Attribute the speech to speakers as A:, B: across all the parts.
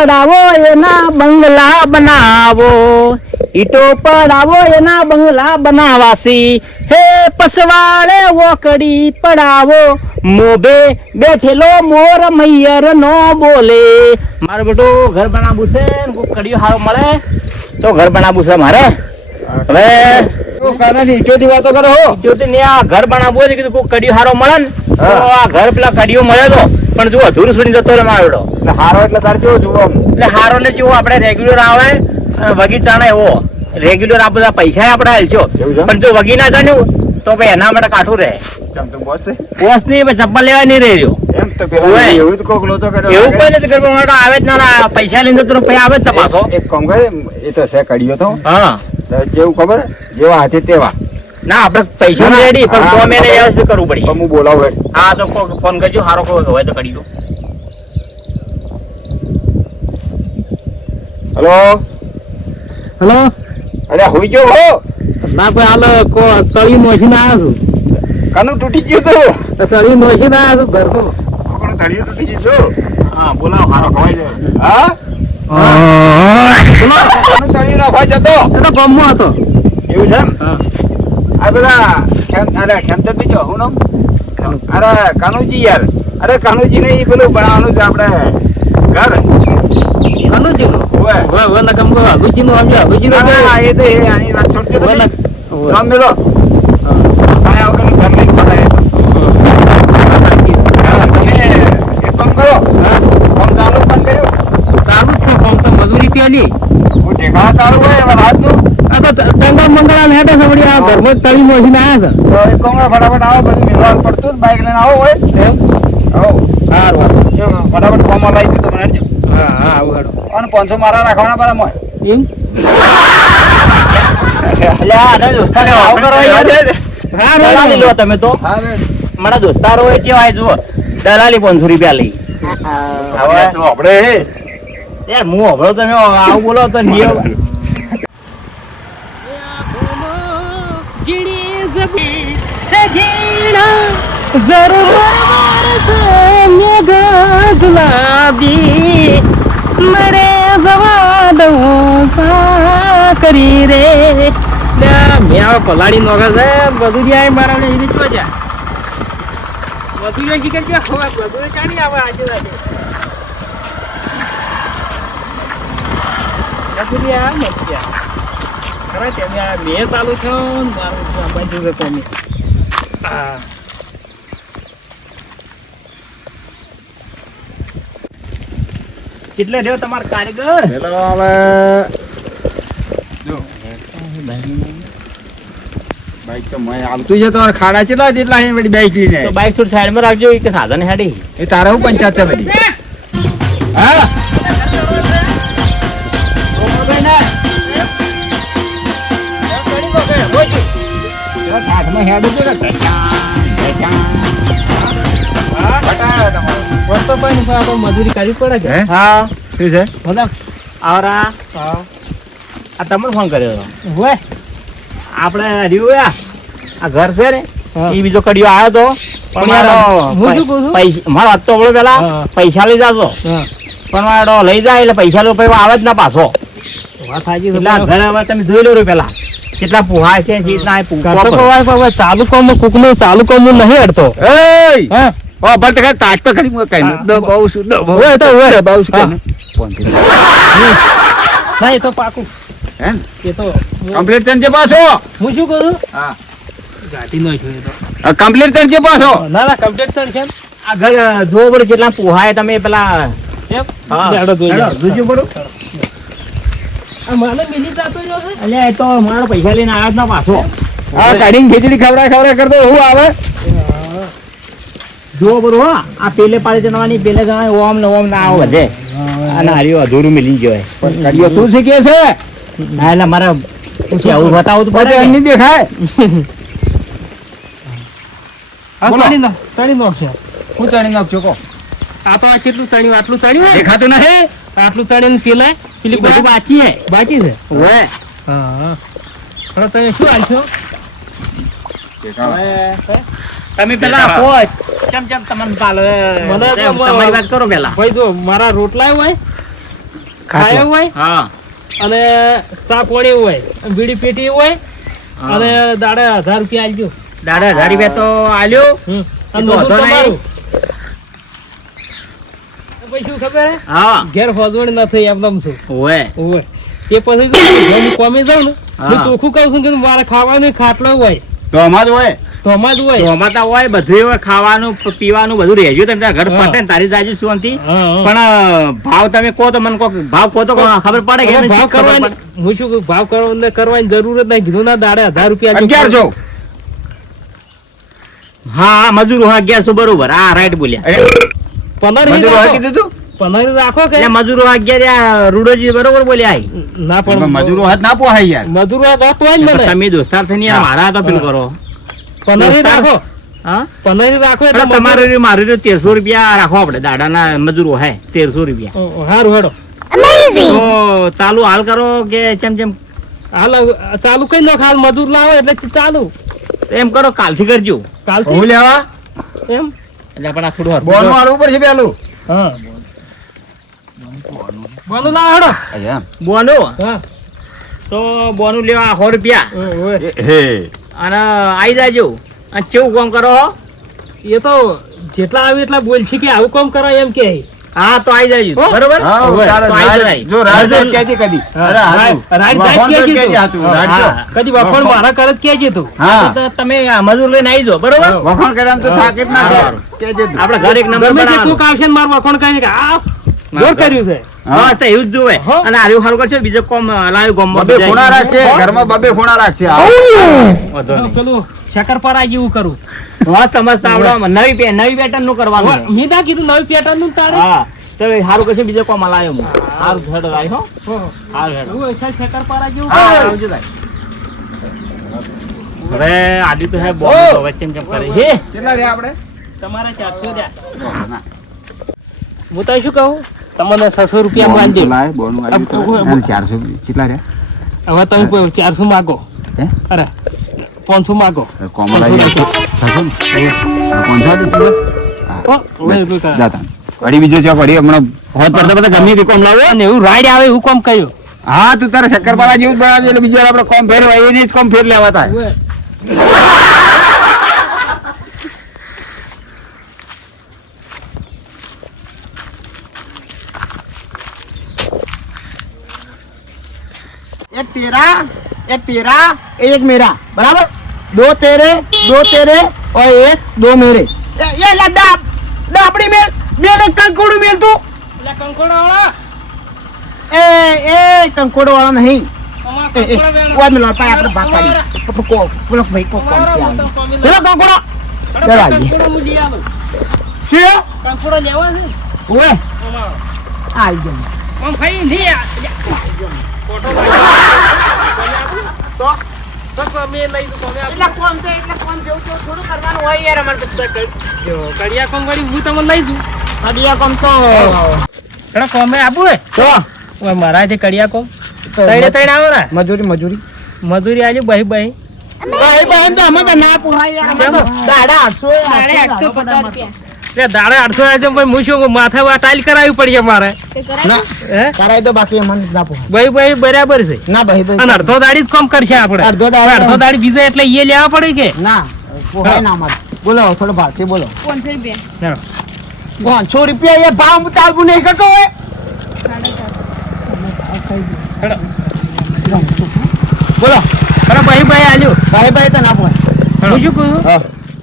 A: પડાવો એના બંગલા બનાવો. ઈટો પડાવો એના બંગલા બનાવાસી. હે પસવાળે વોકડી પડાવો. મોભે બેઠેલો મોર મૈયર નો બોલે. મારે બેટો ઘર બનાવવું છે કડિયો હારો મળે. તો ઘર બનાવવું છે મારે. હવે ઘર બનાવવું કડિયો હારો મળે ને. તો આ ઘર પેલા કડિયો મળે તો. પણ જો અધૂરું છોડી જતો રહે માવડો
B: એટલે હારો એટલે તારે કેવો જુઓ
A: એટલે હારો એટલે જેવો આપણે રેગ્યુલર આવે અને વગીચાણે એવો. રેગ્યુલર આ બધા પૈસા આપણે હાલશો પણ જો વગી ના જાણ્યું તો ભાઈ એના માટે કાઠું રહે.
B: તું બોસ છે?
A: ચપ્પલ લેવા નહીં રહી રહ્યો.
B: તો. એવું
A: કોઈ નથી કરવું આવે જ ના પૈસા લઈને રહું, પછી આવે જ તપાસો.
B: એક કામ કરે એ તો છે કડિયો તો.
A: હા.
B: જેવું ખબર જેવા હાથે તેવા.
A: ના આપણે પૈસા
B: ના, ના.
A: રેડી પણ તો
B: મેને
A: વ્યવસ્થિત કરવું પડી.
B: હું બોલાવું હેડ.
A: હા તો ફોન કરજો હારો કોઈ હોય તો કરી દો.
B: હલો?
C: હલો?
B: અરે હોઈ ગયો હો.
C: ના કોઈ હાલ કો તળી નોશીને આવ્યો
B: કાનું તૂટી ગયું તો?
C: તળી તળી ના આવ્યો છું તો?
B: કોણ તળી તૂટી ગયું તો?
A: હા બોલાવો હારો
B: ખવાઈ જાય. હા?
C: બોલો
B: તળી ના ભાઈ જતો?
C: એ તો ગામમાં હતો.
B: એવું છે એમ?
C: હા.
B: આ બધા અરે ખેમતર બીજો હું નામ? અરે કાનુજી યાર. અરે કાનુજી ને પેલું બનાવવાનું છે આપણે ઘર.
C: કાનુજી નો
B: ઓવે.
C: હવે હવે ના કામ કરો અનુજી નું સમજો અનુજી
B: ના, એ તો એ આની વાત છોડજો તમે. નામ મેલો કાંઈ વગરનું ઘર લઈને ખોટાય તો. હા, તમે એક કામ કરો ફોન ચાલુ જ બંધ કર્યું
C: ચાલુ જ છે કામ તો મજૂરી પેલી
B: હું ઠેકાણા ચાલુ હોય એમાં રાતનું
C: આ તો ટંગા મંગળા ને હેઠે સવડી આ ઘરમાં તળી નોશીને આવ્યા
B: તો એક કામ ફટાફટ આવો બધું મેળવાનું પડતું બાઈક લઈને આવો હોય.
C: એમ?
B: આવો.
C: સારું
B: ફટાફટ કોમ લાવી દીધું મને હેડજો.
C: હા હા આવું હેડો.
B: અને પાંચસો મારા રાખવાના પાછા મોય.
C: એમ?
A: તો. મારા દોસ્તારો છે જુઓ. દલાલી પાંચસો રૂપિયા લઈ.
B: હવે તો આપણે
A: યાર હું હમણાં તમે આવું બોલો તો નિયમ
C: ગુલાબી મરે જવા દઉં કરી રે મેં પલાડી નોખે છે, બધું જાય મારા ને એની ચો જા બધું શીખે કે હવે બધું ચાલી રાતે? ખરા તે મેં ચાલુ થયો ને મારું બાજુ જતો મેં આ
A: કેટલે રહ્યો તમારો કારીગર?
B: હેલો હવે જો. બાઈક તો મેં આવતું છે તો ખાડા કેટલા જેટલા અહીં બધી બાઈક લઈને.
A: તો બાઈક થોડી સાઈડમાં રાખજો કે સાધન હેડી.
B: એ તારા હું પંચાયત છે બધી? હા? હેડું
C: પણ આપણે મજૂરી કરવી પડે છે
B: હા. શું છે?
C: બધા
A: આવરા. આ તમને ફોન કર્યો
C: હોય
A: આપણે રહ્યું આ ઘર છે ને એ બીજો કડિયો આવ્યો તો પણ મારો હતો પેલા પૈસા લઈ જાતો પણ મારો લઈ જાય એટલે પૈસા લો પછી આવે જ ના પાછો.
C: વાત સાચી
A: એટલે ઘર તમે જોઈ લો પેલા. કેટલા પુહાય છે કેટલા આ પૂ-
C: કરતો
A: કોપર.
C: કવાય પણ ચાલુ કોમ નહીં અડતો.
B: ઓ તાજ તો દો બહુ દો બહુ.
C: તો.
B: બહુ. ફોન કરી.
C: ના એ તો પાકું.
B: હે
C: એ તો
B: કમ્પ્લીટ થઈને જે પાછો.
C: હું શું કહું
B: હા.
C: ગાડી નો છું એ તો
B: કમ્પ્લીટ થઈને જે પાછો.
C: ના ના કમ્પ્લીટ તો છે
A: આ જોવો પડે કેટલા પુહાય તમે પેલા.
C: એમ?
A: હા. જોજો પડો.
C: મને મિલી જાતો રહ્યો છે?
A: એટલે એ તો મારો પૈસા લઈને આવ્યો જ ના પાછો.
B: હા કાઢીને ખીચડી ખવડાય ખવડાય કરતો હું આવે.
A: જોવો પડો આ પેલે પાડે જણવાની પેલે જણાય ઓમ ને ઓમ ના આવો વધે અને હાર્યું અધૂરું મિલી ગયો
B: કડિયો તું શીખે છે?
A: ના એટલે મારે આવું બતાવું તો પડે. ને.
B: દેખાય?
C: આ
B: બોલો.
C: ચડી નાખ ચડી નાખશે
B: હું ચણી નાખજો કો
C: આ તો આ કેટલું ચડ્યું આટલું હોય?
B: દેખાતું નહીં?
C: આટલું ચડીને પેલા પેલી
A: બધું બાકી હે
C: બાકી છે?
A: ઓવે.
C: હા. હા તમે શું હાલશો
A: તમે પેલા પોચ ચમ ચમ તમને પાલો.
C: મને
A: તમારી વાત કરો પેલા.
C: ભાઈ જો મારા રોટલા હોય ખાય હોય
A: હા.
C: અને ચા પાણી હોય બીડી પેટી હોય અને દાડે હજાર રૂપિયા આલજો
A: દાડે હજાર રૂપિયા તો આલ્યો
C: હમ.
A: એ
C: અને
A: તો
C: મજૂર
A: વાંધો નહીં.
C: તમારું. પછી શું ખબર હા? ઘેર ફોજવણ ન થઈ એમ શું
A: ઓએ
C: હોય એ પછી હું કોમી જાઉં ને હું. ચોખ્ખું કહું છું કે મારે ખાવાનું ખાટલો હોય.
B: તો અમાર હોય?
C: તો અમાર હોય.
A: તો તો હોય બધું હોય ખાવાનું પીવાનું બધું રહેજો તમે ઘર
C: હા.
A: તારી જાજુ
C: શું.
A: પણ ભાવ તમે કહો તો મને કહો ભાવ કહો તો ખબર પડે કે
C: ભાવ કરવાની હું શું ભાવ કરવાની કરવાની જરૂર જ નહીં. કીધું ના દાડે હજાર રૂપિયા
B: અગિયારસો.
A: હા હા મજૂર હા અગિયારસો બરોબર. હા રાઈટ બોલ્યા.
C: રાખો. કે?
A: મજૂરો અગિયાર રૂડોજી બરોબર બોલ્યા
C: ના પણ
B: મજૂરો હાથ ના પોહાય યાર.
C: મજૂર રાખો જ
A: તમે દોસ્તાર થઈને યાર મારા તો પેલું કરો.
C: પંદર રાખો.
A: હા?
C: પંદર રાખો એટલે
A: એટલે તમારે રહ્યું, તેરસો રૂપિયા રાખો આપણે. દાડાના મજૂરો હે તેરસો રૂપિયા.
C: હારું હેડો.
A: તો ચાલુ હાલ કરો કે ચેમ ચેમ
C: હાલ ચાલુ કઈ નાખ હાલ મજૂર લાવો એટલે ચાલુ.
A: એમ કરો કાલથી કરજો.
C: કાલથી?
B: લેવા?
C: એમ?
A: એટલે પણ આ થોડું હરખું
B: બોનું. આલવું પડશે પેલું.
C: હા. બોલું ના હેડો
A: બોનું?
C: હા.
A: તો બોનું લેવા સો રૂપિયા.
B: હે.
A: અને આવી જાજો. અને કેવું કામ કરો
C: એ તો જેટલા આવે એટલા બોલ છે કે આવું કામ કરો એમ કે.
A: હા તો આઈ જાજો. બરોબર.
B: જો રાડ કહેજે કદી.
C: કદી વખોણ મારા કરત કેજે તું.
A: તો તમે મજૂર લઈને આવી જો બરોબર?
B: વખોણ કરે તો થાકે જ ના. કહેજે
A: આપણે ઘર એક નંબર બનાવવાનો.
C: કોક આવશે ને મારું વખોણ કહે કે આ જોર કર્યું છે.
B: હા.
A: બસ તો એવું જ જોવે અને આર્યું સારું કરશે બીજો કોમ લાવ્યું ગોમ
B: બબે
A: બીજા
B: રાખશે ઘરમાં બબે ખૂણા રાખશે.
C: પેલું શક્કરપારા જેવું કરું.
A: મસ્ત સમજતા આવડો નવી પે નવી પેટર્નનું કરવાનું.
C: મેં તા કીધું નવી પેટર્નનું તારે?
A: હા. તો હારું સારું કરશે બીજો કોમ લાયો હું. હારું ઘડ લાયો હો. સારું હેડો
C: એવું છે શક્કરપારા જેવું?
A: હા, આવજો તાઈ. હવે આદિ તો હે બોલ
B: ઓ!
A: તો હવે ચેમ ચેમ કરે હે?
B: કેટલા રે આપણે?
C: તમારે ચારસો રહ્યા. હું તો શું કહું? તમને છસો રૂપિયા માં દે
B: લાય, બોનું આવ્યું તો. ચારસો. કેટલા રહ્યા?
C: હવે તમે ચારસો માગો.
B: હે?
C: અરે. પાંચસો માગો.
B: બીજો છે વળી હમણાં હોત પડતા બધા ગમે તે કોમ લાવો.
C: અને એવું રાઈડ આવે એવું કોમ કયો?
B: હા તું તારે શક્કરપારા જેવું બનાવજો એટલે બીજા આપણે કોમ ફેર હોય એની જ કોમ ફેર લેવા લેવાતા
A: એક તેરા એક તેરા એક મેરા. બરાબર? दो तेरे दो तेरे और एक दो मेरे ये ये लड्डा डापड़ी मेल मेल कंकोड़ मेल तू ए ए कंकोड़ वाला नहीं ए ए वो में लौटा है अपने बाप का को को को भाई को कौन किया चलो कंकोड़ा चल आइए क्या ओए आई जाओ એટલે કોમ તો એટલે કોમ જેવું તેવું થોડું કરવાનું હોય યાર અમારે પછી
C: કડિયા કોમ કરી હું તમને લઈ જઉં.
A: અડિયા કોમ તો
C: એનો કોમે આપું હે.
A: તો
C: ઓય મારા જે કડિયા કોમ. તૈણે તૈણે આવો ને
A: મજૂરી મજૂરી.
C: મજૂરી આલી બહી બહી.
A: ભાઈ બહેન તો અમે તો ના પોહાય યાર. દાડા
D: રૂપિયા.
C: તે દાડે આઠસો આજે ભાઈ હું શું માથે વા ટાઈલ કરાવી પડશે મારે.
D: કરાય
A: તો બાકી મને ના ભાઈ
C: બહી બરાબર છે.
A: ના ભાઈ
C: અને
A: ભાઈ
C: અડધો દાડી જ કામ કરશે આપણે.
A: અડધો દાડી-
C: અડધો દાડી બીજા એટલે એ લેવા પડે કે?
A: ના પોહાય ના અમારે. બોલો થોડો ભાવથી બોલો.
D: પાંચસો રૂપિયા.
A: પાંચસો રૂપિયા એ ભાવ મુતાલબુ નહીં કરતો હોય બોલો.
C: અરે ભાઈ ભાઈ આલ્યો.
A: ભાઈ ભાઈ તો ના પોહાય
C: હું શું કહું?
A: હા.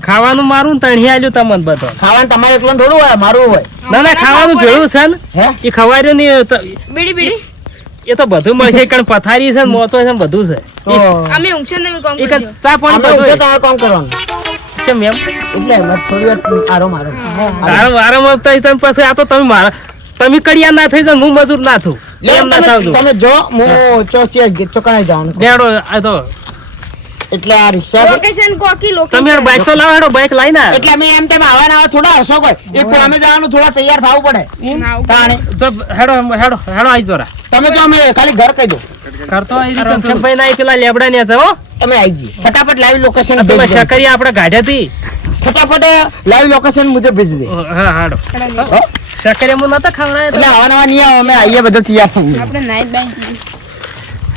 C: ખાવાનું મારું ને તણી આલ્યું તમને બધો.
A: ખાવાનું તમારે એકલો થોડું હોય મારું હોય.
C: ના ના ખાવાનું ભેળું છે ને? એ ખવાર્યું નહીં
D: બીડી બીડી.
C: એ તો બધું મળશે કારણ પથારી છે ને મોચો છે બધું છે.
D: અમે ઊંઘશે ને કામ
C: એક ચા પણ બધું
A: તમારે કામ કરવાનું.
C: છે એમ
A: એટલે થોડી વાર આરો મારો
C: તારા વારામાં તો તમે પછી આ તો તમે મારા તમે કડિયા ના થઈ જાય હું મજૂર ના થઉં. એમ ના થાવ
A: તમે જો હું ચો ચે ચોકણાઈ જવાનું.
C: આ તો
A: એટલે આ રિક્ષા
D: લોકેશન કોકી
C: તમે યાર
D: લોકેશન
C: બાઈક તો લાવો હેડો બાઈક લઈ આવો.
A: એટલે અમે એમ તેમ આવા ના આવા થોડા હરશો કોઈ. એ અમે જવાનું થોડા તૈયાર થવું પડે. તાણે.
C: તો હેડો હેડો હેડો આઈ જોરા.
A: તમે તો અમે ખાલી ઘર કહી દો.
C: કરતો આઈ રીતે ભાઈ ના પેલા લેબડા ને જાવ. હો
A: તમે આઈ જી ફટાફટ લાઈવ લોકેશન
C: પેલા શકરિયા આપણે હતી
A: ફટાફટ લાઈવ લોકેશન મુજબ ભેજી દે.
C: હા હાડો.
A: શકરી
C: મુ નતા ખવરાય
E: એટલે આવા નવા નહીં આવો અમે આઈએ બધા તૈયાર
D: આપણે નાઈટ બેંક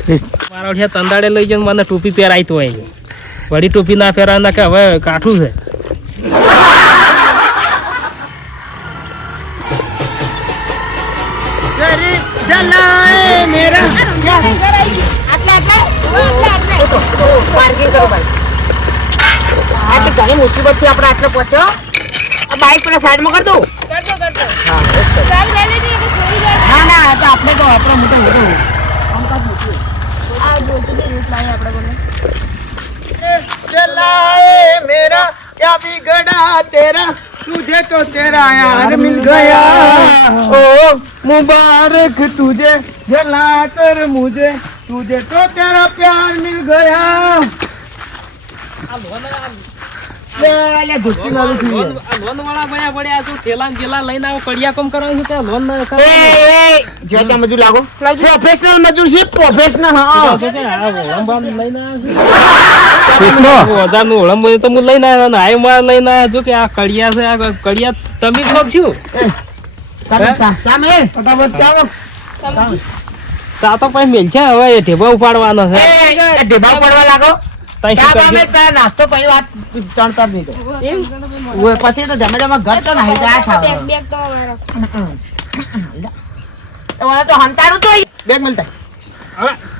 C: મારા ઓઠિયા તંદાડે લઈ જઈને મને ટોપી પહેરાય તો અહીં. વળી ટોપી ના પહેરાય ના કે હવે કાઠું છે?
E: ઘણી મુસીબતથી આપણે આટલે પહોંચ્યો આ બાઈક પેલા સાઈડમાં કરી દઉં
D: કરતો
E: ના ના આપણે તો આપણો મોટો મોટો
D: આ જોતું બે રૂટ લાવી આપણે બોલે
A: चलाए मेरा क्या बिगड़ा तेरा तुझे तो तेरा यार मिल गया ओ मुबारक तुझे जला कर मुझे तुझे तो तेरा प्यार मिल गया
C: તમે ખપશું
E: ચા
C: તો પછી મેલ છે હવે ઢેબા ઉપાડવાનો છે.
E: ઢેબા ઉપાડવા લાગો.
C: તઈ શું કરજો?
E: નાસ્તો પછી વાત ચણતર નહીં તો ઓય, પછી તો જમે જમે ઘર તો નહીં જાય
D: બેગ બેગ તો મારો
E: ઓલા તો હંતાડું તો બેગ મળતા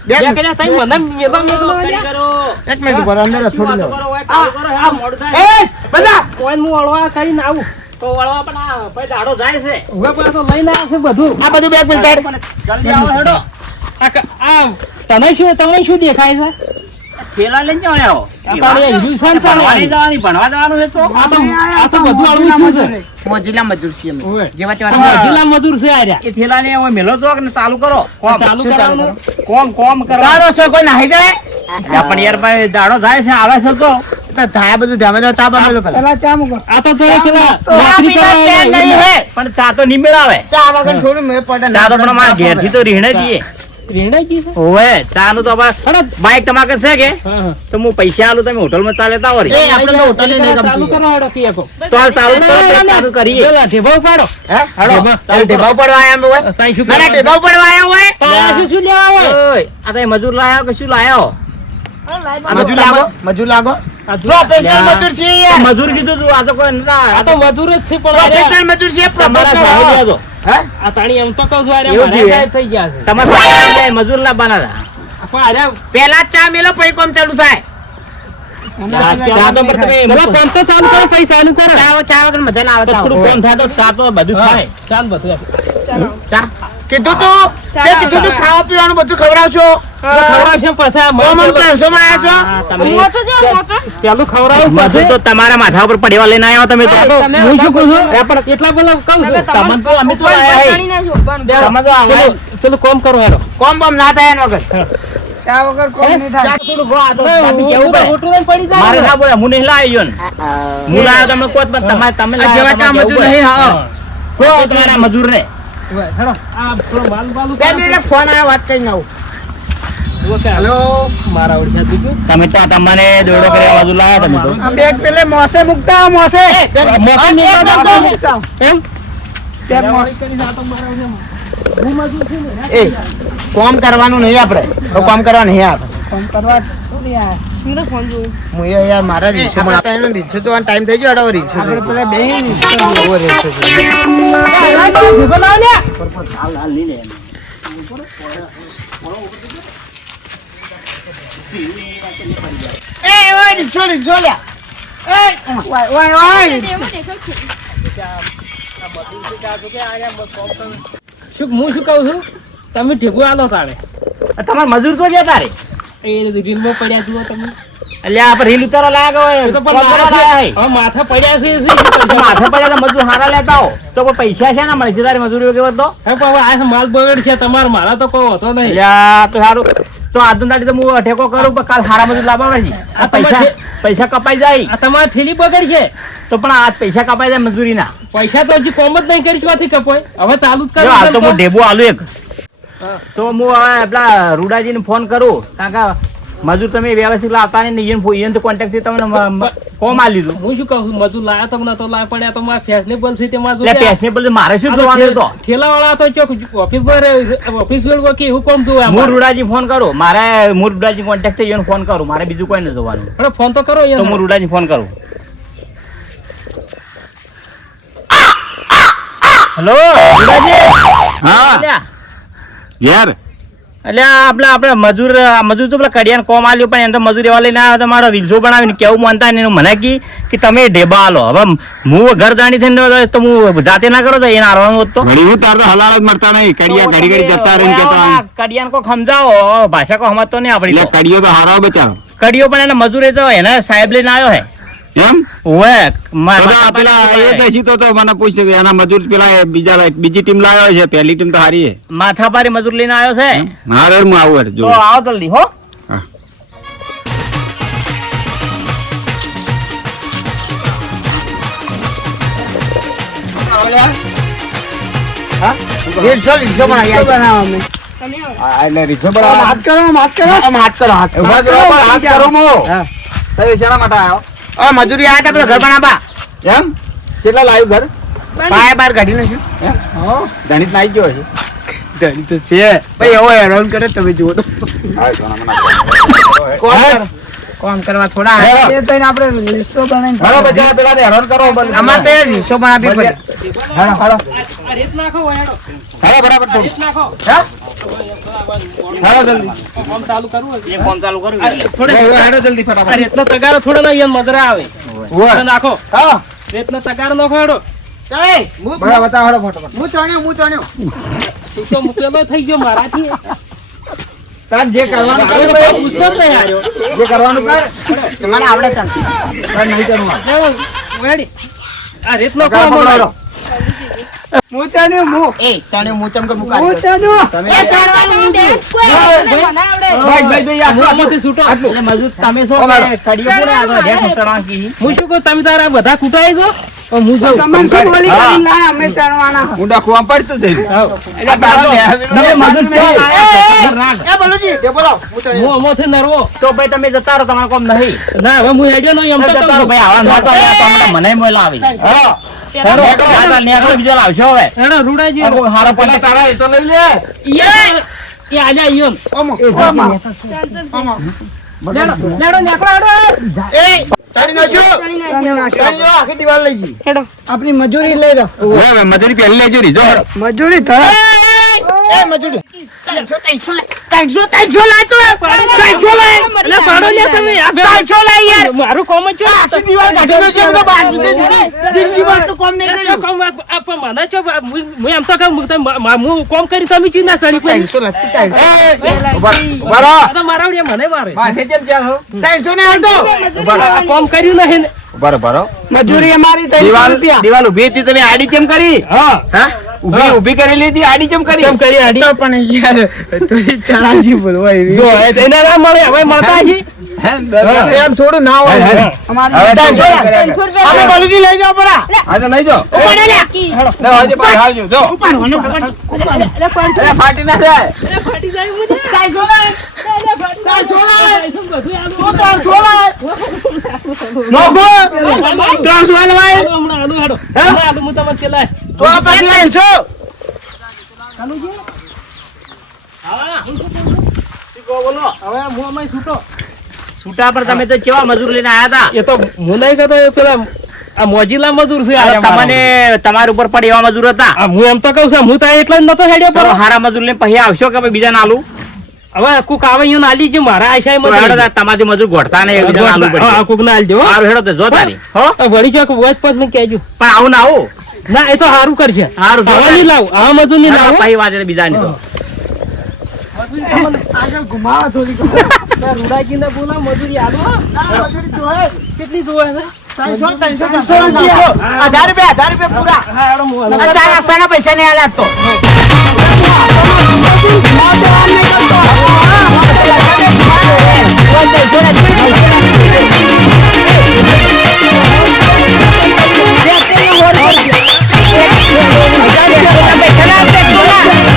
E: બેગ
C: બે તઈ મને મેલો મેલો અલ્યા.
E: એક મિનિટ ઉપર અંદર જ છોડી દો
A: એ
E: બધા!
C: કોઈને હું અળવા કરીને આવું. હવે પાછો લઈને આવ્યો છે બધું.
E: આ બધું બેગ મળતા
A: જલ્દી આવો હેડો.
C: આ તને શું તમને શું દેખાય છે?
A: થેલા લઈને.
C: આ
A: જવાની ભણવા જવાનું છે તો.
C: આ તો બધું છે?
E: મોજીલા મજૂર અમે. જેવા તેવા
C: આ મજૂર છે આ
A: એ થેલા ને મેલો તો ને ચાલુ કરો? કોમ.
C: ચાલુ કરવાનું
A: કોમ કોમ કરો
E: તારો કોઈ નાહી જાય?
A: પણ યાર ભાઈ દાડો જાય છે આવે છે તો.
E: તો થાય બધું ધ્યાન ચા બા પેલા.
C: આ તો
E: ચા
C: કરવા
E: ચેન નહીં
A: પણ ચા તો નહીં મેળાવે.
E: ચા વગર થોડું મેં પડે.
A: ચા તો પણ મારા ઘેરથી તો રીહણે જઈએ
C: રેડાઈ છે?
A: ઓવે ચા તો બસ. બાઈક તમારે છે કે?
C: હા, હા.
A: તો હું પૈસા આલું તમે હોટલમાં ચા લેતા આવો રી.
E: આપણે તો હોટલે નહીં
C: ચાલુ
E: ગમતી.
C: કરો હેડો
A: તો ચાલુ કરો
C: ના, ના,
A: પછી
C: ના.
A: ચાલુ કરીએ.
C: પેલા ઢેબા ઉપાડો
E: હે?
A: હાલો.
E: ચાલ ઢેબા પડવા આયા અમે હોય
C: તાઈ શું
E: ના ના ઢેબા પડવા આયા હોય?
C: તો શું શું લેવા હોય?
A: ઓય આ તો મજૂર લાયો કે શું લાયો
E: મજૂર લાગો. મજૂર લાગો. મજૂર છીએ યાર.
A: મજૂર કીધું તું આ તો કોઈ.
C: આ તો મજૂર જ છે પણ
E: મજૂર
C: છું
E: પહેલા ચા મેલો પછી કોમ ચાલુ થાય.
A: ચા ચા
C: પેલા
E: ચા ચા વગર મજા ના આવે
A: થોડું. કોમ થાય તો ચા તો બધું થાય.
C: ચાલ બધું
E: ચા? કીધું તું? તે કીધું તું ખાવા પીવાનું બધું ખવડાવશો?
C: તો ખવડાવશે પછી આ
E: કોમ
C: મજૂર-
E: ત્રણસો માં આવ્યા
A: હા, તમે
D: મોટો છે મોટો
C: પેલું ખવડાવું
A: મજૂર
C: પછી.
A: તો તમારા માથા ઉપર પડેવા લઈને આવ્યા તમે તો.
C: તો
D: તમે
C: હું શું કહું છું?
A: પણ
C: એટલા પેલા કહું છું?
A: તો અમે તો
D: ઉપર
A: આયા હે.
D: ચડી ના છો, ઉપર.
C: બે-
A: તમે તો આવા
C: પેલું પેલું કોમ કરો હેરો
E: કોમ બમ ના થાય એના વગર.
A: બોલે તમારે
E: મજૂર
A: ને
C: હેડો. આ પેલો માલ બાલ
E: બે મિનિટ ફોન આવ્યો વાત કરીને આવું
C: હેલો મારા ઓળખ્યા દીધું
A: તમે તો તમને દોડો કર્યા બાજુ લાયા તમે તો
E: આ બેગ પેલે મોસે મુકતા મોસે
C: મોસે.
E: મુકતા.
C: એમ
E: મોસે.
C: કરી મારા ઓળખ્યા.
E: એ કોમ કરવાનું નહીં આપણે તો કોમ કરવા નહીં આપણે
D: હું કરવા ફોન જોઉં.
E: હું યાર મારા રીલ્સો માં આપણે રીલ્સો જોવાનો ટાઈમ થઈ ગયો હવે રીલ્સો આપણે પેલા બે રીલ્સો રીલ્સો
A: લઈ લે
E: એ ઓય રીલ્સો રીલ્સો લ્યા એ ઓય ઓય ઓય
D: એમાં દેખાય છે.
C: શું હું શું કહું છું તમે ઠેકું આલો તારે
A: તમારે મજૂર તો ગયા તારે
C: એ રીલમાં પડ્યા જુઓ તમે.
A: એટલે આપણે રીલ ઉતારવા લાગ્યા હોય.
C: તો પણ માથા પડ્યા છે એ શું
A: હોય. તો
C: કરશો?
A: માથે પડ્યા તો મજૂર હારા લેતા હો. તો કોઈ પૈસા છે ને મળે તારી મજૂરી વગર તો?
C: હવે પણ આ માલ બગડ છે તમાર મારા તો કોઈ હોતો નહીં.
A: એટલે તો સારું તો આજનો દાડી તો હું ઠેકો કરું પણ કાલ હારા મજૂર લાવવાના છે. આ પૈસા પૈસા કપાઈ જાય.
C: તમારે થેલી બગડ છે.
A: તો પણ આ પૈસા કપાઈ જાય મજૂરીના.
C: પૈસા તો હજી કોમ જ નહીં કરી ચોથી કપાય? હવે ચાલુ જ
A: કરો તો હું ઢેબુ આલુ એક. તો હું હવે પેલા રૂડાજીને ફોન કરું કારણ કે મજૂર તમે વ્યવસ્થિત લાવતા નહીં ઈયન ઈયન તો કોન્ટેક્ટથી તમને ફોર્મ મ- કોમ આ લીધું
C: હું શું કહું છું મજૂર લાયા તો નતો લાયા પણ તો મારે ફેશનેબલ છે તે
A: એટલે ફેશનેબલ મારે શું જોવાનું તો
C: ઠેલા વાળા તો ચોક ઓફિસ પર ઓફિસ વેળ કે એવું કોમ જોવા
A: હું. રૂડાજી ફોન કરું મારે હું રૂડાજી કોન્ટેક્ટ ઈયોને ફોન કરું મારે બીજું કોઈ નથી જોવાનું.
C: પણ ફોન તો કરો
A: તો હું રૂડાજી ફોન કરું. હેલો રૂડાજી?
B: હા. યાર.
A: એટલે આપણે આપડે આપડે મજૂર મજૂર તો પેલા કડિયાને કોમ આલ્યો પણ એમ તો મજૂર એવા લઈને આવ્યો તો મારો રીલ્સો બનાવીને કેવું માનતા એનું મને કી કે તમે ઢેબા આલો. હવે હું ઘર જાણી થઈને તો હું જાતે ના કરો તો એને હારવાનું હોત તો?
B: ઘડી હું તાર તો હલાલ જ મરતા નહીં. કડિયા ઘડી ઘડી જતા રહીને કેતા
A: કડિયાને કો સમજાવો. ભાષા કો સમજતો નહીં આપણી
B: કડિયો તો હારાવ બચાવ.
A: કડિયો પણ એને મજૂરે તો એને સાહેબ લઈને આવ્યો હે.
B: એમ?
A: વેક
B: પેલા એ તો તો મને પૂછતો હતો, એના મજૂર પેલા બીજા બીજી ટીમ લાવ્યો છે પહેલી ટીમ તો હારી છે.
A: માથા પારી મજૂર લઈને આવ્યો છે?
B: હા રે હું આવું જો
A: તો આવો જલ્દી હો.
B: હાથ
A: કરો હાથ કરો
B: હાથ કરો હાથ કરો
A: હાથ કરો હાથ કરો હાથ કરો. હાથ
B: કરો હાથ કરો હાથ કરો હાથ કરું હું.
A: હા.
B: તમે શેના માટે આવ્યો?
A: ઓ મજૂરી આયા તા પેલા ઘર બનાવવા
B: એમ? કેટલા લાવ્યું ઘર?
A: પાય બાર કાઢી નાખ્યું.
B: ધણીત નાઈ ગયો છે
A: ધણી તો છે. ભાઈ એવો હેરાન કરે તમે જુઓ તો.
B: કોણ
A: કોમ કરવા થોડા એ તઈને આપણે રીલ્સો બનાવીને
B: હાલો બચારા પેલા ને હેરાન કરો
A: અમાર તો એ બનાવી પડે.
B: હાલો હાલો.
C: આ રીત નાખો હેડો.
B: હેડો બરાબર થોડું.
C: રીત નાખો.
B: જલ્દી.
C: કામ ચાલુ કરવું
A: એ ફોન ચાલુ કરું
C: થોડે
B: હેડો, હેડો જલ્દી
C: આ
B: ફટાફટ
C: રેતનો તગારો થોડો ના યાર મજરા આવે. થોડો નાખો.
B: હા,
C: રેતનો તગારો નાખો હેડો.
B: બરાબર બતાવો, હેડો ફટાફટ.
A: હું ચણ્યો હું ચણ્યો.
C: તું તો મુકેલો થઈ ગયો મારાથી.
B: તાર જે કરવાનું કર
C: પૂછતો જ નહીં આવ્યો.
B: જે કરવાનું કર.
A: મને આવડે ચાલતી
B: નહીં કરવાનું.
C: વેડી. આ રેત નાખો
A: ચણ્યો હું એ કે મુકા હું
D: એ ચડવાનું દે. કોઈ મને આવડે.
B: ભાઈ, ભાઈ, ભાઈ,
C: હું
B: આટલું,
C: છૂટો.
A: એટલે મજૂર તમે શું કે પૂરા આગળ ઢેક ઉતરવા કી.
C: હું શું કહું તમે તારા બધા કૂટાઈ તો હું જાઉં.
B: હા. ઊંડા કૂવામાં પડતું જઈશ.
A: એટલે તમે મજૂર છો એ બોલુજી. એ બોલો
C: હું આમાંથી નરવો.
A: તો ભાઈ તમે જતા રહો તમારે કોમ નહીં.
C: ના હવે હું હેડ્યો નહીં એમ
A: જતા રહો ભાઈ આવા ના તો તમને મને આવી. જાય
B: હા.
A: હેડો નેકળો. નેકળો બીજો લાવશો હવે.
C: હેડો રૂડાજી.
A: હારો પડે.
B: તારા એ તો લઈ લે.
C: યે! એ આજા ઈયોન. લેડો લેડો નેકળો હેડો.
A: એ! આપણી મજૂરી લઈ લો.
B: મજૂરી પહેલી લેજો રીજો હેડો.
A: મજૂરી થાય એ મજૂરી.
C: એટલે પાડો લે. તમે. આ ભેગા. મારું કોમ જ
A: આખી દિવાલ કાઢી નાખી, તો બહાર સુધી જિંદગીમાં તો કોમ નહીં
C: એટલે કોમ આ- આ મને છો હું હું એમ તો કહું હું તો મા- હું કોમ કરી તમે ચી ના કોઈ.
A: ત્રણસો ત્રણસો.
B: ઉભા-
C: ઊભા મારા મને મારે.
B: માથે કેમ જ્યાં
A: ત્રણસો ને આલતો.
C: કોમ કર્યું નહીં.
B: ઊભા ઊભા.
A: મજૂરી અમારી ત્રણસો રૂપિયા.
B: દિવાલ હતી તમે આડી કેમ કરી?
C: હા.
B: હા? ઊભી ઊભી કરેલી હતી આડી કેમ કરી.
C: કેમ કરી આડી.
A: પણ યાર થોડી ચણાજી બોલવા એવી.
C: જો એને ના મળે હવે મળતા છે
A: એમ થોડું ના હોય.
B: હે, હે. હવે
A: ત્રણસો રૂપિયા. અમે મજૂરી લઈ જાઓ પરા.
B: હા તો લઈ જાઓ.
D: બાકી.
B: લે, હજી પાછી આવજો, જો. અરે, ફાટી ના જાય.
C: ફાટી જાય મુજે
A: ત્રણસો લાય. ત્રણસો ત્રણસો લાય. નોખો. ત્રણસો લાય.
C: હું
A: તો આ પછી ત્રણસો.
C: હવે હું અમે છૂટો.
A: છૂટા પર તમે તો કેવા મજૂર લઈને આયા હતા?
C: એ તો હું નહીં કહેતો એ પેલા આ મોજીલા મજૂર છે
A: હવે
C: આ મારા.
A: તમને તમારા ઉપર પડે એવા મજૂર હતા?
C: હું એમ તો કહું છું હું તો એકલા જ નતો હેડ્યો પર
A: હારા મજૂર લઈને પછી આવશો કે બીજા નાલું
C: હવે કુક આવે અહીંયા નાલી જે મારા
A: તો હેડો તમારી મજૂર ઘોડતા નહીં બીજા નાલું
C: કોક ના.
A: સારું હેડો તો જો તારી. હો
C: વળી ચોક વચ પચ ને કહેજો.
A: પણ આવું ના આવું.
C: ના એ તો હારું કરશે.
A: સારું
C: હવે નહીં લાવ. આ મજૂર નહીં લાવ.
A: પાઈ વાત બીજા નહીં તો.
C: ને બોલા કેટલી
A: હજાર હજાર રૂપિયા પૂરા ચાર પૈસા નહીં આલ્યા
D: Gracias, una.